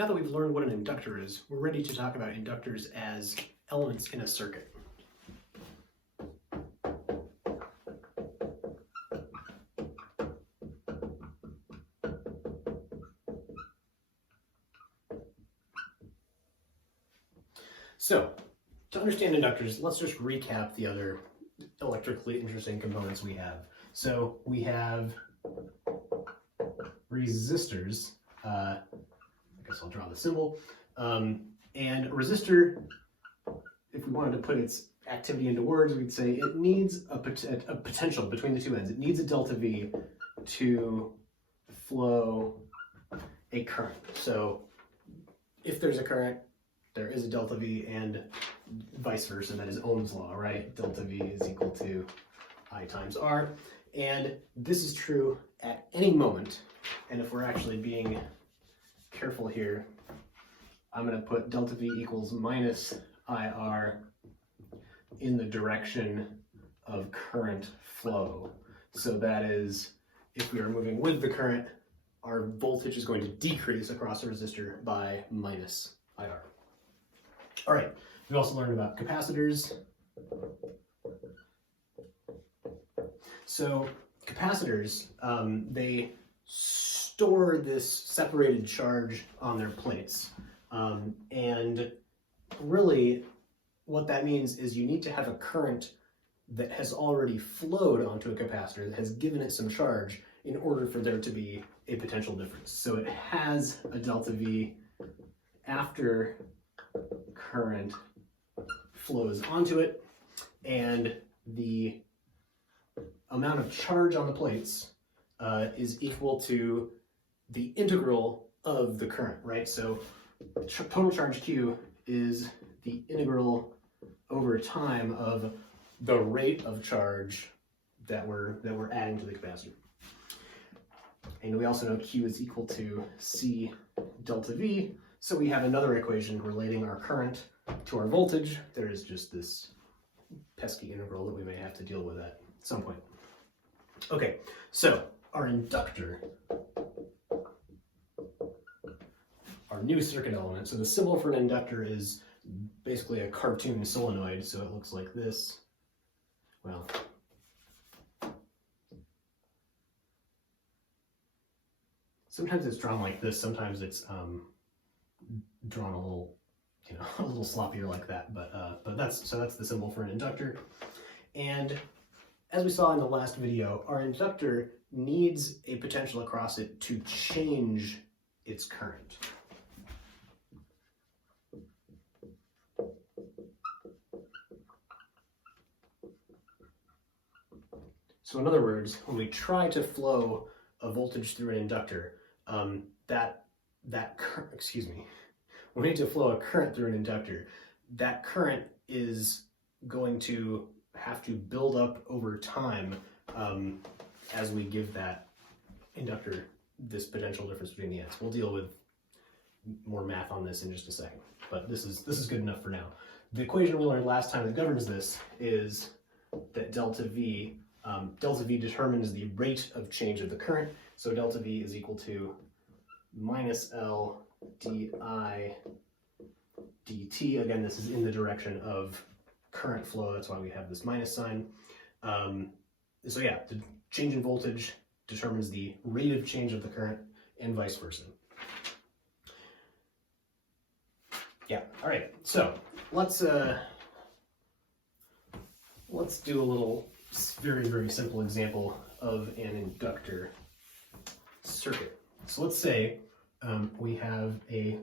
Now that we've learned what an inductor is, we're ready to talk about inductors as elements in a circuit. So, to understand inductors, let's just recap the other electrically interesting components we have. So we have resistors. I guess I'll draw the symbol. And a resistor, if we wanted to put its activity into words, we'd say it needs a potential between the two ends. It needs a delta V to flow a current. So if there's a current, there is a delta V, and vice versa. That is Ohm's law, right? Delta V is equal to I times R. And this is true at any moment. And if we're actually being careful here, I'm going to put delta V equals minus IR in the direction of current flow. So that is, if we are moving with the current, our voltage is going to decrease across the resistor by minus IR. All right, we also learned about capacitors. So capacitors, they store this separated charge on their plates. And really what that means is you need to have a current that has already flowed onto a capacitor, that has given it some charge, in order for there to be a potential difference. So it has a delta V after current flows onto it, and the amount of charge on the plates is equal to the integral of the current, right? So total charge Q is the integral over time of the rate of charge that we're adding to the capacitor. And we also know Q is equal to C delta V. So we have another equation relating our current to our voltage. There is just this pesky integral that we may have to deal with at some point. Okay, so our inductor, our new circuit element. So the symbol for an inductor is basically a cartoon solenoid. So it looks like this. Well, sometimes it's drawn like this. Sometimes it's drawn a little, a little sloppier like that. But that's the symbol for an inductor. And as we saw in the last video, our inductor needs a potential across it to change its current. So in other words, when we try to flow a voltage through an inductor, when we need to flow a current through an inductor, that current is going to have to build up over time as we give that inductor this potential difference between the ends. We'll deal with more math on this in just a second, but this is good enough for now. The equation we learned last time that governs this is that delta V determines the rate of change of the current. So delta V is equal to minus L di dt. Again, this is in the direction of current flow. That's why we have this minus sign. So yeah, the change in voltage determines the rate of change of the current and vice versa. Yeah, all right. So let's do a little very, very simple example of an inductor circuit. So let's say we have a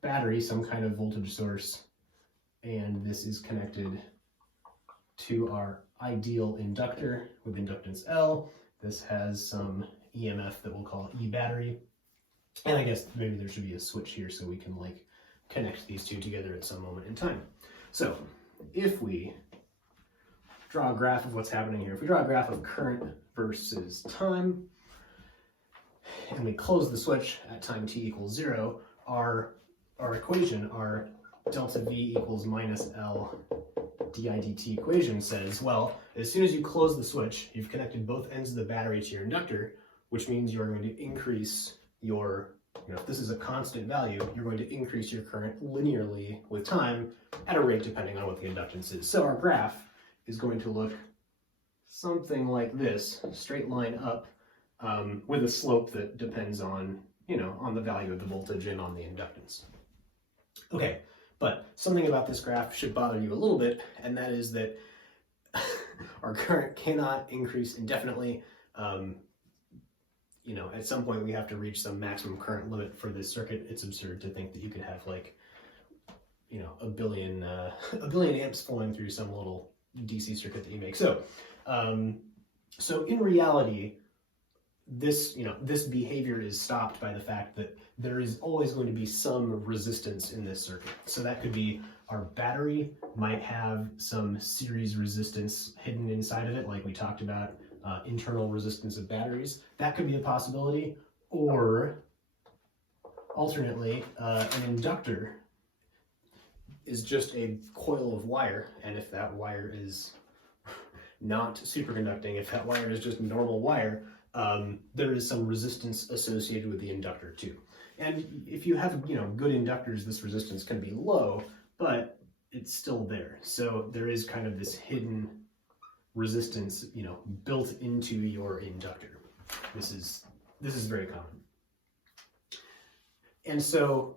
battery, some kind of voltage source, and this is connected to our ideal inductor with inductance L. This has some EMF that we'll call E battery. And I guess maybe there should be a switch here so we can connect these two together at some moment in time. So if we draw a graph of what's happening here, if we draw a graph of current versus time, and we close the switch at time t equals 0, our equation, our delta V equals minus L di dt equation says, well, as soon as you close the switch, you've connected both ends of the battery to your inductor, which means you're going to increase your if this is a constant value, you're going to increase your current linearly with time at a rate depending on what the inductance is. So our graph is going to look something like this, straight line up, with a slope that depends on, on the value of the voltage and on the inductance. Okay, but something about this graph should bother you a little bit, and that is that our current cannot increase indefinitely. At some point we have to reach some maximum current limit for this circuit. It's absurd to think that you could have like, a billion amps flowing through some little DC circuit that you make. So in reality, this behavior is stopped by the fact that there is always going to be some resistance in this circuit. So that could be our battery might have some series resistance hidden inside of it, like we talked about, internal resistance of batteries. That could be a possibility. Or alternately, an inductor is just a coil of wire, and if that wire is not superconducting, if that wire is just normal wire, there is some resistance associated with the inductor too. And if you have, good inductors, this resistance can be low, but it's still there. So there is kind of this hidden resistance, built into your inductor. This is very common. And so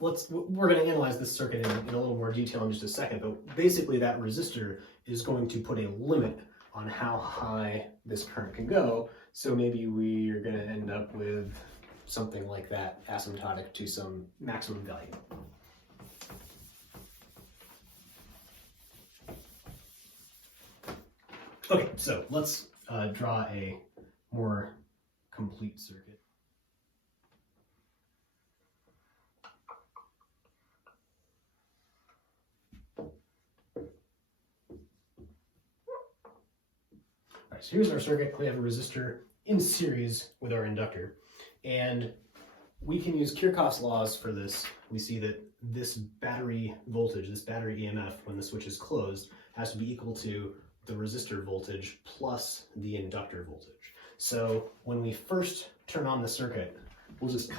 we're going to analyze this circuit in a little more detail in just a second, but basically that resistor is going to put a limit on how high this current can go. So maybe we are going to end up with something like that, asymptotic to some maximum value. Okay, so let's draw a more complete circuit. All right, so here's our circuit. We have a resistor in series with our inductor, and we can use Kirchhoff's laws for this. We see that this battery voltage, this battery EMF, when the switch is closed, has to be equal to the resistor voltage plus the inductor voltage. So when we first turn on the circuit, we'll just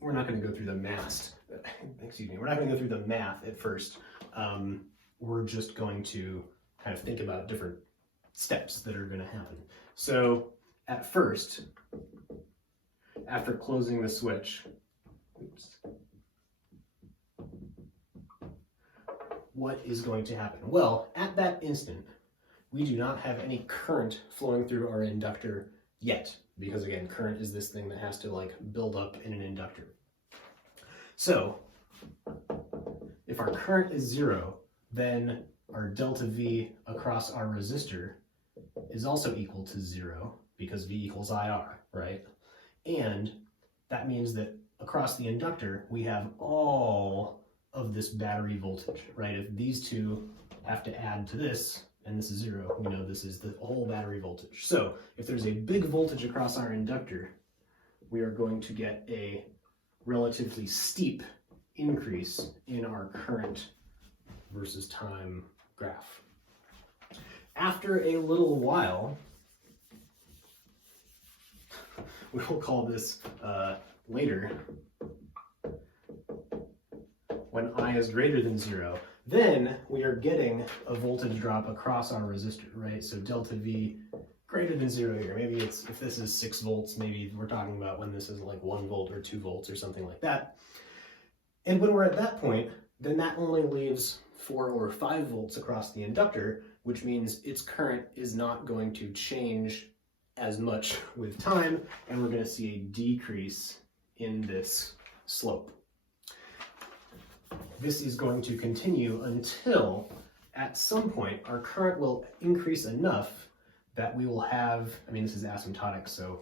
we're not going to go through the math. We're not going to go through the math at first. We're just going to kind of think about different steps that are going to happen. So at first, after closing the switch, what is going to happen? Well, at that instant, we do not have any current flowing through our inductor yet, because again, current is this thing that has to build up in an inductor. So if our current is 0, then our delta V across our resistor is also equal to 0, because V equals IR, right? And that means that across the inductor, we have all of this battery voltage, right? If these two have to add to this, and this is 0, we know this is the whole battery voltage. So if there's a big voltage across our inductor, we are going to get a relatively steep increase in our current versus time graph. After a little while, we will call this later, when I is greater than 0, then we are getting a voltage drop across our resistor, right? So delta V greater than 0 here. Maybe if this is 6 volts, maybe we're talking about when this is 1 volt or 2 volts or something like that. And when we're at that point, then that only leaves 4 or 5 volts across the inductor, which means its current is not going to change as much with time, and we're going to see a decrease in this slope. This is going to continue until at some point our current will increase enough that we will have, this is asymptotic, so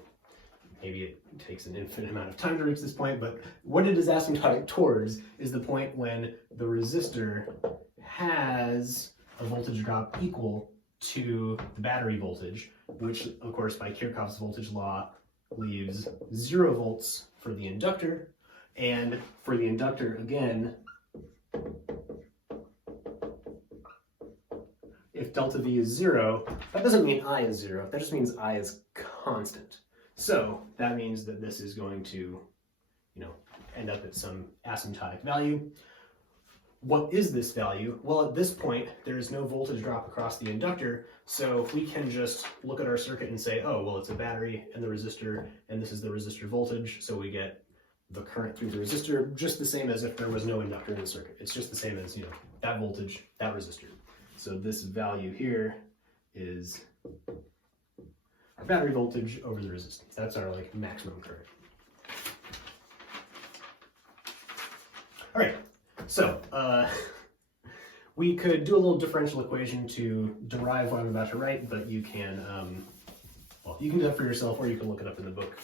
maybe it takes an infinite amount of time to reach this point, but what it is asymptotic towards is the point when the resistor has a voltage drop equal to the battery voltage, which of course by Kirchhoff's voltage law leaves 0 volts for the inductor, and for the inductor again, if delta V is 0, that doesn't mean I is 0, that just means I is constant. So that means that this is going to, end up at some asymptotic value. What is this value? Well, at this point, there is no voltage drop across the inductor, so we can just look at our circuit and say, oh, well, it's a battery and the resistor, and this is the resistor voltage, so we get the current through the resistor just the same as if there was no inductor in the circuit. It's just the same as, that voltage, that resistor. So this value here is our battery voltage over the resistance. That's our maximum current. All right, so we could do a little differential equation to derive what I'm about to write, but you can, well, you can do that for yourself, or you can look it up in the book.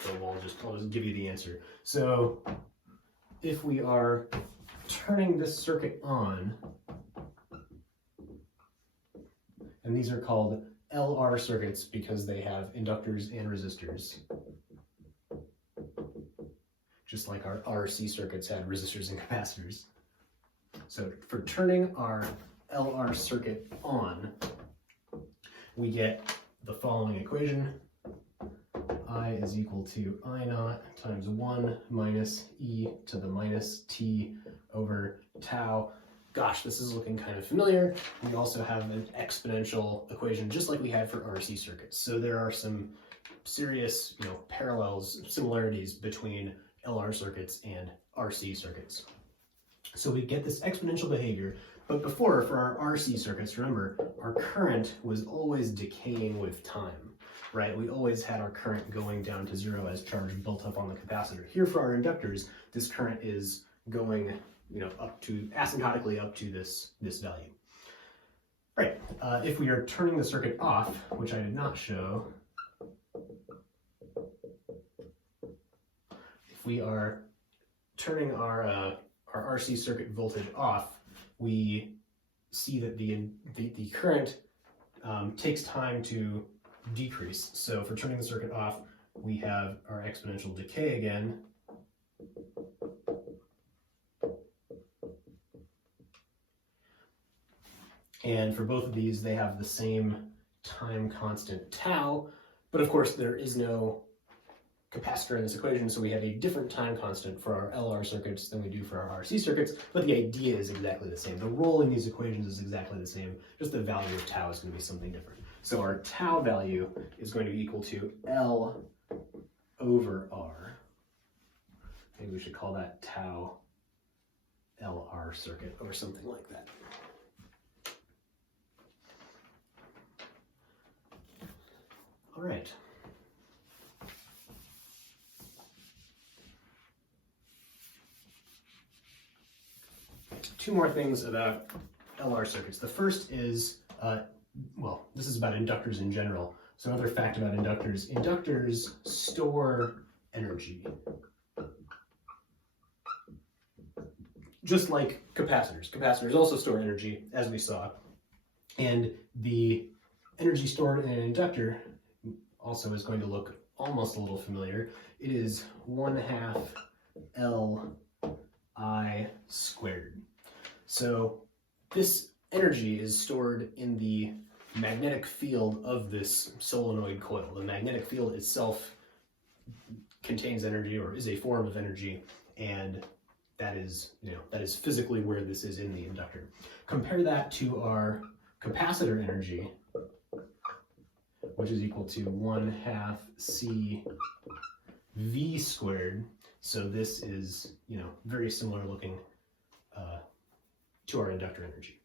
So I'll just give you the answer. So if we are turning this circuit on, and these are called LR circuits because they have inductors and resistors, just like our RC circuits had resistors and capacitors. So for turning our LR circuit on, we get the following equation. I is equal to I naught times 1 minus e to the minus t over tau. Gosh, this is looking kind of familiar. We also have an exponential equation just like we had for RC circuits. So there are some serious, parallels, similarities between LR circuits and RC circuits. So we get this exponential behavior, but before, for our RC circuits, remember, our current was always decaying with time, right? We always had our current going down to 0 as charge built up on the capacitor. Here for our inductors, this current is going, up to, asymptotically up to this value. Right, if we are turning the circuit off, which I did not show, if we are turning our RC circuit voltage off, we see that the current takes time to decrease. So for turning the circuit off, we have our exponential decay again. And for both of these, they have the same time constant tau, but of course there is no capacitor in this equation, so we have a different time constant for our LR circuits than we do for our RC circuits, but the idea is exactly the same. The role in these equations is exactly the same, just the value of tau is going to be something different. So our tau value is going to be equal to L over R. Maybe we should call that tau LR circuit or something like that. All right. Two more things about LR circuits. The first is, well, this is about inductors in general. So another fact about inductors, inductors store energy. Just like capacitors. Capacitors also store energy, as we saw. And the energy stored in an inductor also is going to look almost a little familiar. It is 1/2 Li squared. So this energy is stored in the magnetic field of this solenoid coil. The magnetic field itself contains energy, or is a form of energy, and that is physically where this is in the inductor. Compare that to our capacitor energy, which is equal to 1/2 CV squared. So this is, very similar looking to our inductor energy.